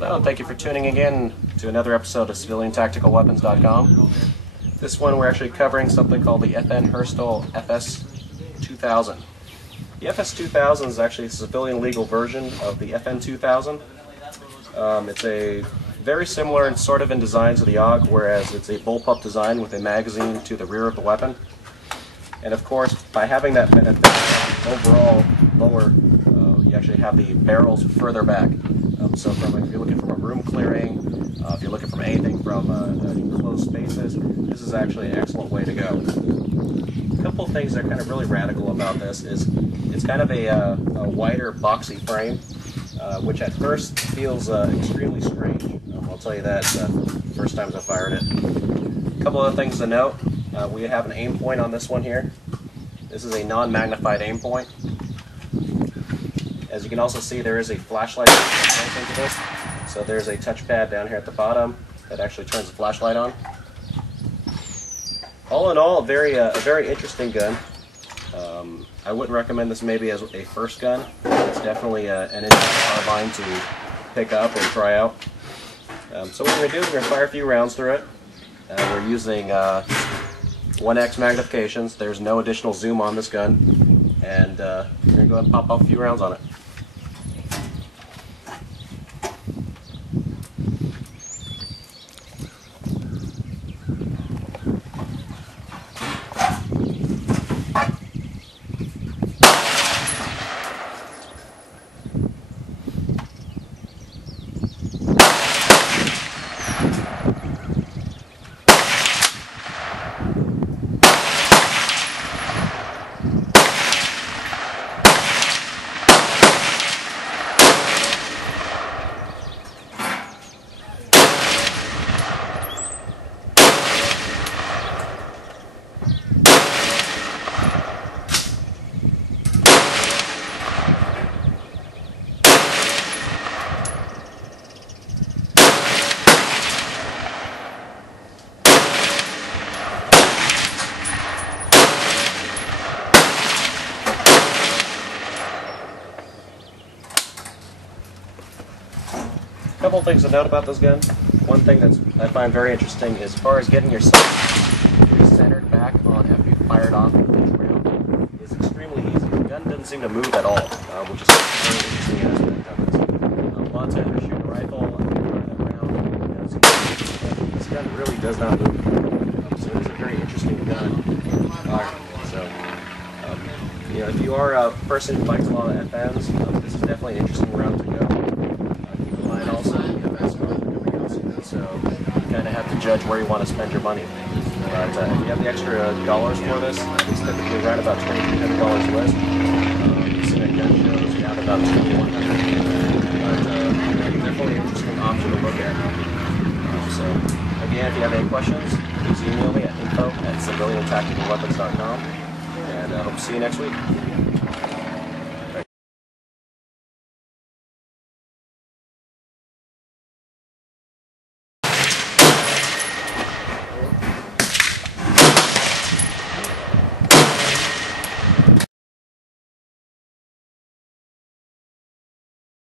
Hello, and thank you for tuning again to another episode of CivilianTacticalWeapons.com. This one we're actually covering something called the FN Herstal FS2000. The FS2000 is actually a civilian legal version of the FN2000. It's a very similar and sort of in design to the AUG, whereas it's a bullpup design with a magazine to the rear of the weapon. And of course, by having that benefit overall lower, you actually have the barrels further back. So if you're looking from a room clearing, if you're looking from anything from enclosed spaces, this is actually an excellent way to go. A couple of things that are kind of really radical about this is it's kind of a wider, boxy frame, which at first feels extremely strange. I'll tell you that first times I fired it. A couple other things to note. We have an aim point on this one here. This is a non-magnified aim point. As you can also see, there is a flashlight that goes into this. So there's a touchpad down here at the bottom that actually turns the flashlight on. All in all, a very interesting gun. I wouldn't recommend this maybe as a first gun. It's definitely an interesting carbine to pick up and try out. So what we're going to do is we're going to fire a few rounds through it. We're using 1x magnifications. There's no additional zoom on this gun. And we're going to go ahead and pop off a few rounds on it. A couple of things to note about this gun. One thing that I find very interesting is as far as getting your sights centered back on after you fire it off each round is extremely easy. The gun doesn't seem to move at all, which is a very interesting aspect of it. A lot of times when you shoot a rifle, this gun really does not move. So it's a very interesting gun. If you are a person who likes a lot of FNs, this is definitely an interesting round to go. Also, the FS so you kind of have to judge where you want to spend your money. But if you have the extra dollars for this, it's typically around about $2,300 list. You see at gun shows, you have about $2,100. But definitely an interesting option to look at. So again, if you have any questions, please email me at info@civiliantacticalweapons.com, and I hope to see you next week.